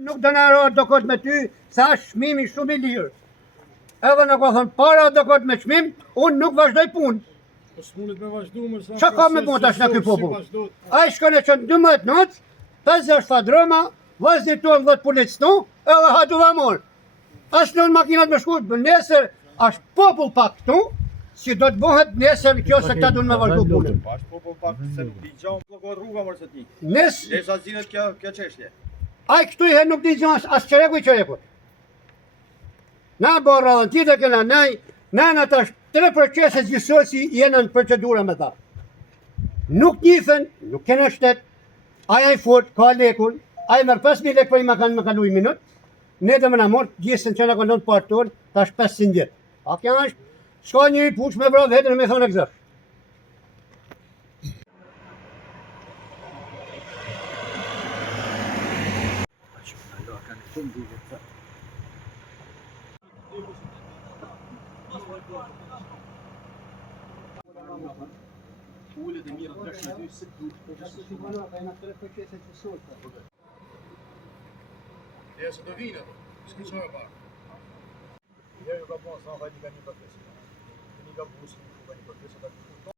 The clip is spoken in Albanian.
Nuk do na rohet do kot me ty, sa çmimi shumë i lirë. Edhe në ka thënë para do kot me çmim, unë nuk vazhdoj punë. Po s'mundet me vazhdu më sa. Çka ka me bën tash në ky popull? Ai shkon e çon 12 natë, 50 fadroma, vazhdoi tonë 10 policë, edhe ha du vamor. As në makinat me shkurt, për nesër është popull pak këtu, si do të bëhet nesër kjo se këta duhen me vazhdu punën. Është popull pak se nuk di gjë, bllokohet rruga më së ti. Nes, Derisa zinet kjo çështje. ai këtu i herë nuk di gjë as çereku i çerekut. Na borra dhe tjetër këna na tash 3 procese gjyqësi janë në procedura me ta. Nuk njifen, nuk kena shtet, aja i fort, ka lekun, aja merr 5.000 lekë për i me kalu i minut, ne dhe me na mort gjysën që na këndon parton, tash 500 vjet. A kjo është, s'ka njëri push me vrap vetën me thonë e gëzër. Ullet e mira të rëshme 2 Dhe se do vinë ato, s'ka çfarë pa. Ja ju ka pas sa vajti kanë një profesion. Një ka busi, një profesion.